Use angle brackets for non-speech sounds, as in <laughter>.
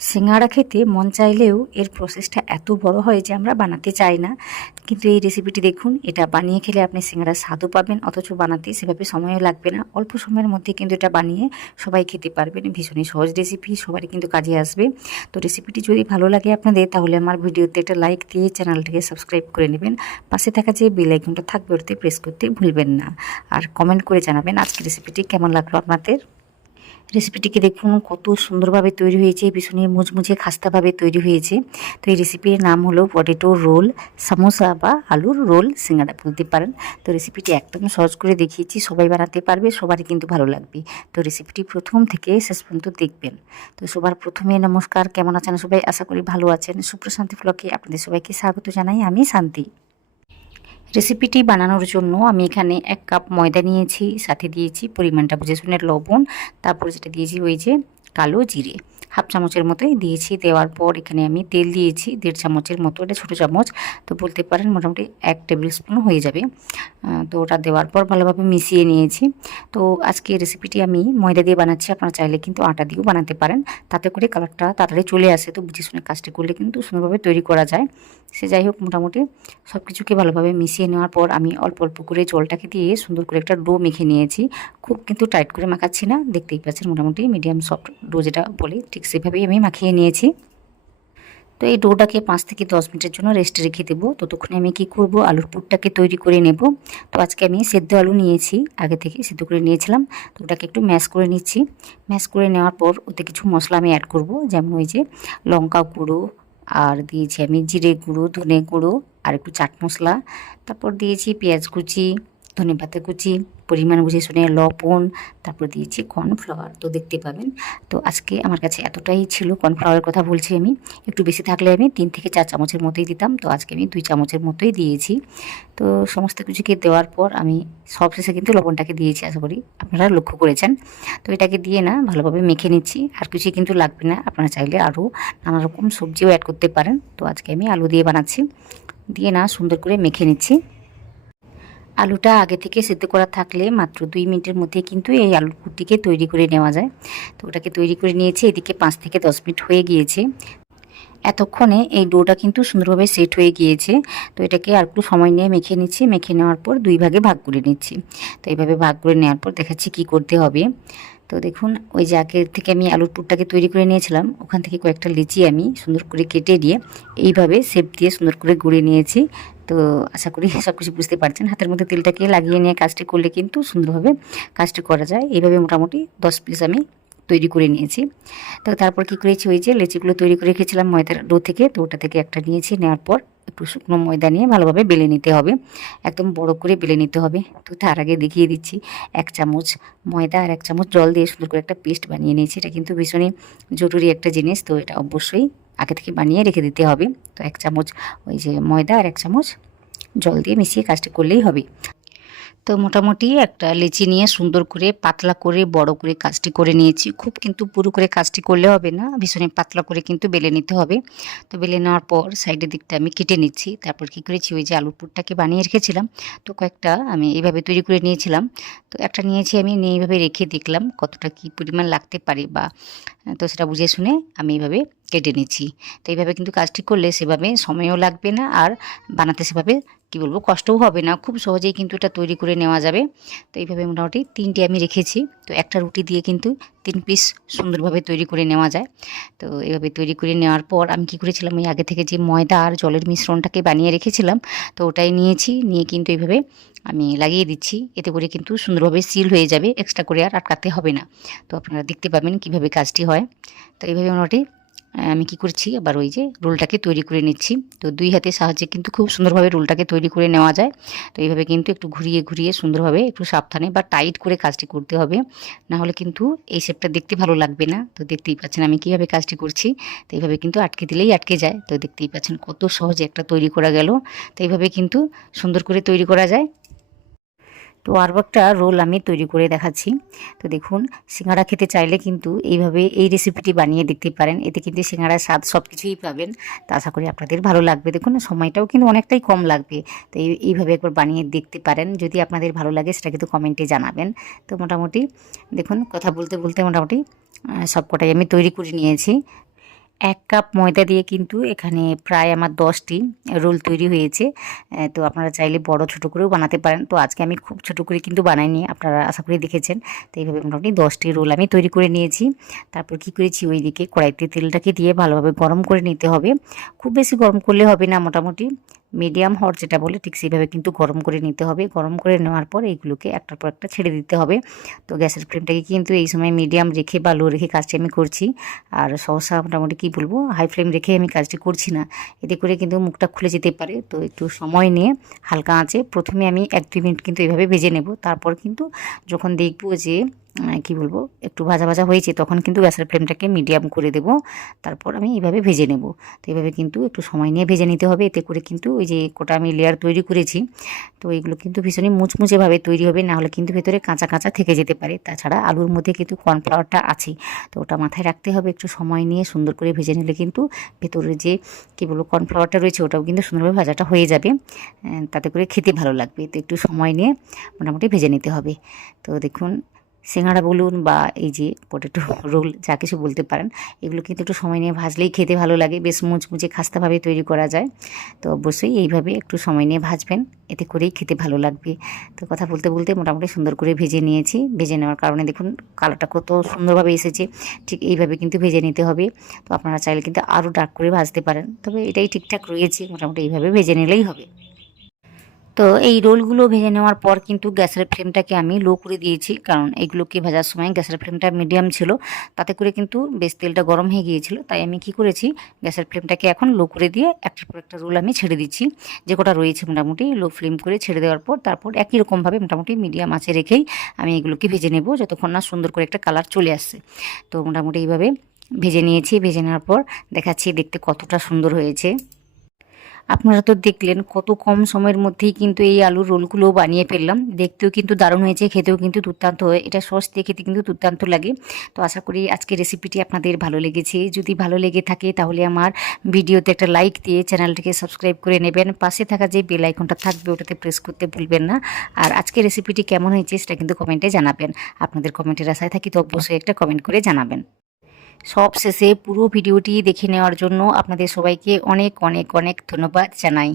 সিঙ্গাড়া খেতে মন চাইলেও এর প্রসেসটা এত বড় হয় যে আমরা বানাতে চাই না। কিন্তু এই রেসিপিটি দেখুন, এটা বানিয়ে খেলে আপনি সিঙ্গাড়ার স্বাদও পাবেন, অথচ বানাতে সেভাবে সময়ও লাগবে না। অল্প সময়ের মধ্যে কিন্তু এটা বানিয়ে সবাই খেতে পারবেন। ভীষণই সহজ রেসিপি সবারই কিন্তু কাজে আসবে। তো রেসিপিটি যদি ভালো লাগে আপনাদের, তাহলে আমার ভিডিওতে একটা লাইক দিয়ে চ্যানেলটিকে সাবস্ক্রাইব করে নেবেন। পাশে থাকা যে বেল আইকনটা থাকবে, ওটাতে প্রেস করতে ভুলবেন না। আর কমেন্ট করে জানাবেন আজকে রেসিপিটি কেমন লাগল আপনাদের। রেসিপিটিকে দেখুন, কত সুন্দরভাবে তৈরি হয়েছে ভীষণই মুচমুচে খাস্তাভাবে তৈরি হয়েছে। তো এই রেসিপির নাম হলো পটেটো রোল সামোসা বা আলুর রোল সিঙ্গাড়া বলতে পারেন। তো রেসিপিটি একদম সহজ করে দেখিয়েছি, সবাই বানাতে পারবে, সবারই কিন্তু ভালো লাগবে। তো রেসিপিটি প্রথম থেকে শেষ পর্যন্ত দেখবেন। তো সবার প্রথমে নমস্কার, কেমন আছেন সবাই? আশা করি ভালো আছেন। সুপ্রশান্তি ফ্লকে আপনাদের সবাইকে স্বাগত জানাই, আমি শান্তি। রেসিপিটি বানানোর জন্য আমি এখানে এক কাপ ময়দা নিয়েছি, সাথে দিয়েছি পরিমাণটা বুঝে শুনে লবণ, তারপর যেটা দিয়েছি ওই যে কালো জিরে। হাফ চামচের মতোই দিয়েছি, দেওয়ার পর এখানে আমি তেল দিয়েছি, দেড় চামচের মতো, এটা ছোটো চামচ। তো বলতে পারেন মোটামুটি এক টেবিল স্পুন হয়ে যাবে। তো ওটা দেওয়ার পর ভালোভাবে মিশিয়ে নিয়েছি। তো আজকে রেসিপিটি আমি ময়দা দিয়ে বানাচ্ছি, আপনারা চাইলে কিন্তু আটা দিয়েও বানাতে পারেন। তাতে করে কালারটা তাড়াতাড়ি চলে আসে, তো বুঝে শুনে কাজটি করলে কিন্তু সুন্দরভাবে তৈরি করা যায়। সে যাই হোক, মোটামুটি সব কিছুকে ভালোভাবে মিশিয়ে নেওয়ার পর আমি অল্প অল্প করে জলটাকে দিয়ে সুন্দর করে একটা ডো মেখে নিয়েছি। খুব কিন্তু টাইট করে মাখাচ্ছি না, দেখতেই পাচ্ছেন মোটামুটি মিডিয়াম সফট ডো যেটা বলি, ঠিক সেভাবেই আমি মাখিয়ে নিয়েছি। তো এই ডোটাকে পাঁচ থেকে দশ মিনিটের জন্য রেস্টে রেখে দেবো। ততক্ষণে আমি কি করব? আলুর পুরটাকে তৈরি করে নেব। তো আজকে আমি সেদ্ধ আলু নিয়েছি, আগে থেকে সেদ্ধ করে নিয়েছিলাম। তো ওটাকে একটু ম্যাশ করে নিচ্ছি। ম্যাশ করে নেওয়ার পর ওতে কিছু মশলা আমি অ্যাড করব, যেমন ওই যে লঙ্কা গুঁড়ো আর দিয়েছি আমি জিরে গুঁড়ো, ধনে গুঁড়ো আর একটু চাট মশলা। তারপর দিয়েছি পেঁয়াজ কুচি ধনে পাতা কুচি, পরিমাণ বুঝে শুনে লবণ, তারপর দিয়েছি কর্নফ্লাওয়ার তো দেখতে পাবেন। তো আজকে আমার কাছে এতটাই ছিল কর্নফ্লাওয়ারের কথা বলছি আমি। একটু বেশি থাকলে আমি তিন থেকে চার চামচের মতোই দিতাম, তো আজকে আমি দুই চামচের মতোই দিয়েছি। তো সমস্ত কিছুকে দেওয়ার পর আমি সব শেষে কিন্তু লবণটাকে দিয়েছি, আশা করি আপনারা লক্ষ্য করেছেন। তো এটাকে দিয়ে না ভালোভাবে মেখে নিচ্ছি, আর কিছু কিন্তু লাগবে না, আপনারা চাইলে আরও নানা রকম সবজিও অ্যাড করতে পারেন। তো আজকে আমি আলু দিয়ে বানাচ্ছি, দিয়ে না সুন্দর করে মেখে নিচ্ছি। আলুটা আগে থেকে সেদ্ধ করা থাকলে মাত্র দুই মিনিটের মধ্যে কিন্তু এই আলুর পুরটিকে তৈরি করে নেওয়া যায়। তো ওটাকে তৈরি করে নিয়েছি, এদিকে পাঁচ থেকে দশ মিনিট হয়ে গিয়েছে। এতক্ষণে এই ডোটা কিন্তু সুন্দরভাবে সেট হয়ে গিয়েছে। তো এটাকে আর একটু সময় নিয়ে মেখে নিচ্ছি। মেখে নেওয়ার পর দুই ভাগে ভাগ করে নিচ্ছি। তো এইভাবে ভাগ করে নেওয়ার পর দেখাচ্ছি কি করতে হবে। তো দেখুন, ওই যে আগের থেকে আমি আলুর পুরটাকে তৈরি করে নিয়েছিলাম, ওখান থেকে কয়েকটা লিচি আমি সুন্দর করে কেটে দিয়ে এইভাবে সেপ দিয়ে সুন্দর করে গুঁড়ে নিয়েছি। তো আশা করি <laughs> সব কিছু বুঝতে পারছেন। হাতের মধ্যে তেলটাকে লাগিয়ে নিয়ে কাজটি করলে কিন্তু সুন্দরভাবে কাজটি করা যায়। এইভাবে মোটামুটি দশ পিস আমি তৈরি করে নিয়েছি। তো তারপর কি করেছি? ওই যে লেচিগুলো তৈরি করে রেখেছিলাম ময়দার ডো থেকে, তো ওটা থেকে একটা নিয়েছি। নেওয়ার পর একটু শুকনো ময়দা নিয়ে ভালোভাবে বেলে নিতে হবে। একদম বড় করে বেলে নিতে হবে। তো তার আগে দেখিয়ে দিচ্ছি। এক চামচ ময়দা আর এক চামচ জল দিয়ে সুন্দর করে একটা পেস্ট বানিয়ে নিয়েছি। এটা কিন্তু ভীষণই জরুরি একটা জিনিস। তো এটা অবশ্যই আগে থেকে বানিয়ে রেখে দিতে হবে। তো এক চামচ ওই যে ময়দা আর এক চামচ জল দিয়ে মিশিয়ে কাজটি করলেই হবে। তো মোটামুটি একটা লেচি নিয়ে সুন্দর করে, পাতলা করে, বড় করে কাজটি করে নিয়েছি। খুব কিন্তু পুরো করে কাজটি করলে হবে না, ভীষণই পাতলা করে কিন্তু বেলে নিতে হবে। তো বেলে নেওয়ার পর সাইডের দিকটা আমি কেটে নিচ্ছি। তারপর কী করেছি, ওই যে আলুর পুরটাকে বানিয়ে রেখেছিলাম। তো কয়েকটা আমি এইভাবে তৈরি করে নিয়েছিলাম। তো একটা নিয়েছি আমি, নিয়ে এইভাবে রেখে দেখলাম কতটা কী পরিমাণ লাগতে পারে বা তো সেটা বুঝে শুনে আমি এইভাবে কেটে নিচ্ছি। তো এইভাবে কিন্তু কাজটি করলে সেভাবে সময়ও লাগবে না, আর বানাতে সেভাবে কি বলব, কষ্টও হবে না, খুব সহজেই কিন্তু এটা তৈরি করে নেওয়া যাবে। তো এইভাবে মোটামুটি তিনটে আমি রেখেছি। তো একটা রুটি দিয়ে কিন্তু তিন পিস সুন্দরভাবে তৈরি করে নেওয়া যায়। তো এইভাবে তৈরি করে নেওয়ার পর আমি কি করেছিলাম, ওই আগে থেকে যে ময়দা আর জলের মিশ্রণটাকে বানিয়ে রেখেছিলাম, তো ওটাই নিয়েছি, নিয়ে কিন্তু এইভাবে আমি লাগিয়ে দিচ্ছি। এতে করে কিন্তু সুন্দরভাবে সিল হয়ে যাবে এক্সট্রা করে আর আটকাতে হবে না। তো আপনারা দেখতে পাবেন কীভাবে কাজটি হয়। তো এইভাবে মোটামুটি আমি কি করছি? আবার ওই যে রোলটাকে তৈরি করে নিচ্ছি। তো দুই হাতের সাহায্যে কিন্তু খুব সুন্দরভাবে রোলটাকে তৈরি করে নেওয়া যায়। তো এইভাবে কিন্তু একটু ঘুরিয়ে ঘুরিয়ে সুন্দরভাবে একটু সাবধানে বা টাইট করে কাজটি করতে হবে। না হলে কিন্তু এই শেপটা দেখতে ভালো লাগবে না। তো দেখতেই পাচ্ছেন আমি কীভাবে কাজটি করছি। তো এইভাবে কিন্তু আটকে দিলেই আটকে যায়। তো দেখতেই পাচ্ছেন কত সহজে একটা তৈরি করা গেল। তো এইভাবে কিন্তু সুন্দর করে তৈরি করা যায়। তো আরও একটা রোল আমি তৈরি করে দেখাচ্ছি। তো দেখুন সিঙ্গাড়া খেতে চাইলে কিন্তু এইভাবে এই রেসিপিটি বানিয়ে দেখতে পারেন। এতে কিন্তু সিঙ্গাড়ার স্বাদ সব কিছুই পাবেন। তা আশা করি আপনাদের ভালো লাগবে। দেখুন, সময়টাও কিন্তু অনেকটাই কম লাগবে। তো এই, এইভাবে একবার বানিয়ে দেখতে পারেন। যদি আপনাদের ভালো লাগে, সেটা কিন্তু কমেন্টে জানাবেন। তো মোটামুটি, দেখুন, কথা বলতে বলতে মোটামুটি সবকটাই আমি তৈরি করে নিয়েছি। এক কাপ ময়দা দিয়ে কিন্তু এখানে প্রায় আমার দশটি রোল তৈরি হয়েছে। তো আপনারা চাইলে বড় ছোট করেও বানাতে পারেন। তো আজকে আমি খুব ছোট করে কিন্তু বানাইনি, আপনারা আশা করি দেখেছেন। তো এইভাবে মোটামুটি দশটি রোল আমি তৈরি করে নিয়েছি। তারপর কি করেছি? ওই দিকে কড়াইতে তেলটাকে দিয়ে ভালোভাবে গরম করে নিতে হবে। খুব বেশি গরম করলে হবে না মোটামুটি। মিডিয়াম হট যেটা বলে ঠিক সেইভাবে কিন্তু গরম করে নিতে হবে। গরম করে নেওয়ার পর এইগুলোকে একটার পর একটা ছেড়ে দিতে হবে। তো গ্যাসের ফ্লেমটাকে কিন্তু এই সময় মিডিয়াম রেখে বা লো রেখে কাজটি আমি করছি। আর সহসা মোটামুটি কী বলব, হাই ফ্লেম রেখে আমি কাজটি করছি না। এতে করে কিন্তু মুখটা খুলে যেতে পারে। তো একটু সময় নিয়ে হালকা আঁচে প্রথমে আমি এক দুই মিনিট কিন্তু এইভাবে ভেজে নেব। তারপর কিন্তু যখন দেখব যে কি বলব, একটু ভাজা ভাজা হয়েছে, তখন কিন্তু গ্যাসের ফ্লেমটাকে মিডিয়াম করে দেব। তারপর আমি এইভাবে ভেজে নেব। তো এইভাবে কিন্তু একটু সময় নিয়ে ভেজে নিতে হবে। এতে করে কিন্তু ওই যে কোটা আমি লেয়ার তৈরি করেছি, তো এইগুলো কিন্তু ভীষণই মুচমুচেভাবে তৈরি হবে। না হলে কিন্তু ভেতরে কাঁচা কাঁচা থেকে যেতে পারে। তাছাড়া আলুর মধ্যে কিন্তু কর্নফ্লাওয়ারটা আছে। তো ওটা মাথায় রাখতে হবে একটু সময় নিয়ে, সুন্দর করে ভেজে নিলে কিন্তু ভেতরে যে কী বলব কর্নফ্লাওয়ারটা রয়েছে, ওটাও কিন্তু সুন্দরভাবে ভাজাটা হয়ে যাবে। তাতে করে খেতে ভালো লাগবে। তো একটু সময় নিয়ে মোটামুটি ভেজে নিতে হবে। তো দেখুন সিঙ্গাড়া বলুন বা এই যে পটেটো রোল <laughs> যা কিছু বলতে পারেন, এগুলো কিন্তু একটু সময় নিয়ে ভাজলেই খেতে ভালো লাগে, বেশ মুচমুচে খাস্তাভাবে তৈরি করা যায়। তো অবশ্যই এইভাবে একটু সময় নিয়ে ভাজবেন, এতে করেই খেতে ভালো লাগবে। তো কথা বলতে বলতে মোটামুটি সুন্দর করে ভেজে নিয়েছি। ভেজে নেওয়ার কারণে দেখুন কালারটা কত সুন্দরভাবে এসেছে, ঠিক এইভাবে কিন্তু ভেজে নিতে হবে। তো আপনারা চাইলে কিন্তু আরও ডার্ক করে ভাজতে পারেন, তবে এটাই ঠিকঠাক রয়েছে, মোটামুটি এইভাবে ভেজে নিলেই হবে। তো এই রোলগুলো ভেজে নেওয়ার পর কিন্তু গ্যাসের ফ্লেমটাকে আমি লো করে দিয়েছি। কারণ এইগুলোকে ভাজার সময় গ্যাসের ফ্লেমটা মিডিয়াম ছিল। তাতে করে কিন্তু বেশ তেলটা গরম হয়ে গিয়েছিল। তাই আমি কি করেছি, গ্যাসের ফ্লেমটাকে এখন লো করে দিয়ে একটার পর একটা রোল আমি ছেড়ে দিচ্ছি। যে কটা রয়েছে মোটামুটি লো ফ্লেম করে ছেড়ে দেওয়ার পর তারপর একই রকমভাবে মোটামুটি মিডিয়াম আঁচে রেখেই আমি এগুলোকে ভেজে নেব যতক্ষণ না সুন্দর করে একটা কালার চলে আসছে। তো মোটামুটি এইভাবে ভেজে নিয়েছি। ভেজে নেওয়ার পর দেখাচ্ছি দেখতে কতটা সুন্দর হয়েছে। আপনারা তো দেখলেন কত কম সময়ের মধ্যেই কিন্তু এই আলুর রোলগুলো বানিয়ে ফেললাম। দেখতেও কিন্তু দারুণ হয়েছে, খেতেও কিন্তু দুর্দান্ত হয়। এটা সস দিয়ে খেতে কিন্তু দুর্দান্ত লাগে। তো আশা করি আজকের রেসিপিটি আপনাদের ভালো লেগেছে। যদি ভালো লেগে থাকে তাহলে আমার ভিডিওতে একটা লাইক দিয়ে চ্যানেলটিকে সাবস্ক্রাইব করে নেবেন। পাশে থাকা যে বেল আইকনটা থাকবে ওটাতে প্রেস করতে ভুলবেন না। আর আজকের রেসিপিটি কেমন হয়েছে সেটা কিন্তু কমেন্টে জানাবেন। আপনাদের কমেন্টের আশায় থাকি তো অবশ্যই একটা কমেন্ট করে জানাবেন। সব শেষে পুরো ভিডিওটি দেখে নেওয়ার জন্য আপনাদের সবাইকে অনেক অনেক অনেক ধন্যবাদ জানাই।